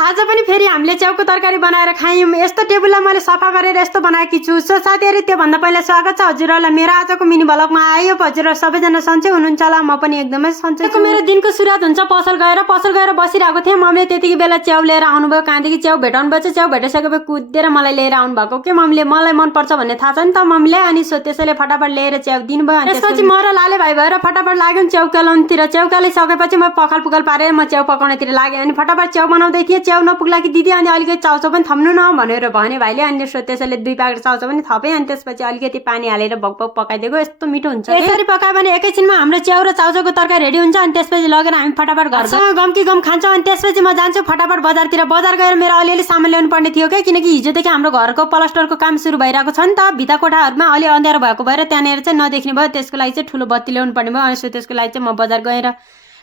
आज पनि फेरि हामीले च्याउको तरकारी बनाएर खायौँ। यस्तो टेबुललाई मैले सफा गरेर यस्तो बनाएकी छु। सो साथीहरू, त्योभन्दा पहिला स्वागत छ हजुरहरूलाई मेरो आजको मिनी भ्लगमा। आयो हजुरहरू सबैजना सन्चै हुनुहुन्छ होला, म पनि एकदमै सन्चै छु। मेरो दिनको सुरुवात हुन्छ पसल गएर बसिरहेको थिएँ। मम्मीले त्यतिकै बेला च्याउ लिएर आउनुभयो। कहाँदेखि च्याउ भेटाउनु भयो। च्याउ भेटाइसकेपछि कुदेर मलाई लिएर आउनु भएको के मम्मीले मलाई मनपर्छ भन्ने थाहा छ नि त मम्मीले। अनि सो त्यसैले फटाफट लिएर च्याउ दिनुभयो। त्यसपछि म र लाले भाइ भएर फटाफट लाग्यौँ च्याउ केलाउनुतिर। च्याउ केलाइसकेपछि म पखाल पुखाल पारेर म च्याउ पकाउनेतिर लागेँ। अनि फटाफट च्याउ बनाउँदै थिएँ। च्याउ नपुग्ला कि दिदी अनि अलिकति चाउचाउ पनि थप्नु न भनेर भने भाइले। अनि त्यसैले 2 प्याकेट चाउचाउ पनि थपेँ। अनि त्यसपछि अलिकति पानी हालेर भकभक पकाइदिएको। यस्तो मिठो हुन्छ। यसरी पकायो भने एकैछिनमा हाम्रो च्याउ र चाउचाउको तरकारी रेडी हुन्छ। अनि त्यसपछि लगेर हामी फटाफट घरसँग गम कि गम खान्छौँ। अनि त्यसपछि म जान्छु फटाफट बजारतिर। बजार गएर मेरो अलिअलि सामान ल्याउनु पर्ने थियो क्या, किनकि हिजोदेखि हाम्रो घरको प्लास्टरको काम सुरु भइरहेको छ नि त। भित्ता कोठाहरूमा अलि अँध्यारो भएको भएर त्यहाँनिर चाहिँ नदेख्ने भयो। त्यसको लागि चाहिँ ठुलो बत्ती ल्याउनु पर्ने भयो। अनि त्यसको लागि चाहिँ म बजार गएर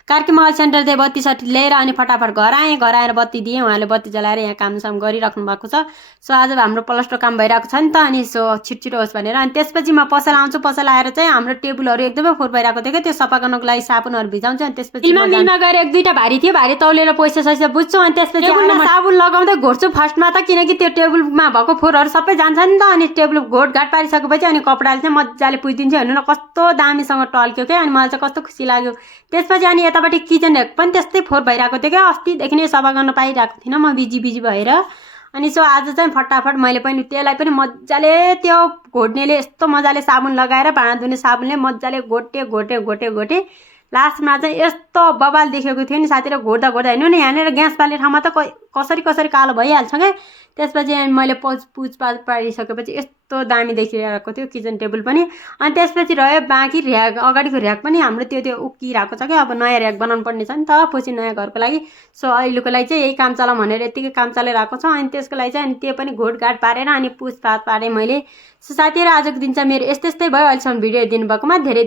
कार्की मल सेन्टर चाहिँ बत्ती सट्टी लिएर अनि फटाफट घर आएँ। घर आएर बत्ती दिएँ। उहाँले बत्ती जलाएर यहाँ कामसाम गरिराख्नु भएको छ। सो आज हाम्रो प्लास्टर काम भइरहेको छ नि त। अनि सो छिटो होस् भनेर। अनि त्यसपछि म पसल आउँछु। पसल आएर चाहिँ हाम्रो टेबुलहरू एकदमै फोहोर भइरहेको थियो क्या, त्यो सफा गर्नको लागि साबुनहरू भिजाउँछु। अनि त्यसपछि मिलमा गएर 1-2टा भारी थियो, भारी तौलेर पैसा सैसा बुझ्छु। अनि त्यसपछि साबुन लगाउँदै घोट्छु फर्स्टमा त, किनकि त्यो टेबुलमा भएको फोहोरहरू सबै जान्छ नि त। अनि टेबुल घोटघाट पारिसकेपछि अनि कपडाले चाहिँ मजाले पुछिदिन्छु। हेर्नु न कस्तो दामीसँग टल्क्यो क्या। अनि मलाई चाहिँ कस्तो खुसी लाग्यो। त्यसपछि अनि यतापट्टि किचन ऱ्याक पनि त्यस्तै फोहोर भइरहेको थियो क्या। अस्तिदेखि नै सफा गर्न पाइरहेको थिइनँ म, बिजी भएर। अनि सो आज चाहिँ फटाफट मैले पनि त्यसलाई पनि मजाले त्यो घोट्नेले यस्तो मजाले साबुन लगाएर भाँडा धुने साबुनले मजाले घोटेँ। लास्टमा चाहिँ यस्तो बबाल देखेको थियो नि साथी। र घोट्दा हेर्नु न यहाँनिर ग्यास बाल्ने ठाउँमा त कसरी कालो भइहाल्छ क्या। त्यसपछि मैले पुछपाछ पारिसकेपछि यस्तो दामी देखिरहेको थियो किचन टेबल पनि। अनि त्यसपछि रह्यो बाँकी ऱ्याक, अगाडिको ऱ्याक पनि हाम्रो त्यो उक्किरहेको छ क्या। अब नयाँ ऱ्याक बनाउनु पर्ने छ नि त पछि नयाँ घरको लागि। सो अहिलेको लागि चाहिँ यही काम चला भनेर यतिकै काम चलाइरहेको छ। अनि त्यसको लागि चाहिँ अनि त्यो पनि घोटघाट पारेर अनि पुछपाछ पारेँ मैले। सो साथीहरू, आजको दिन चाहिँ मेरो यस्तै भयो। अहिलेसम्म भिडियो दिनुभएकोमा धेरै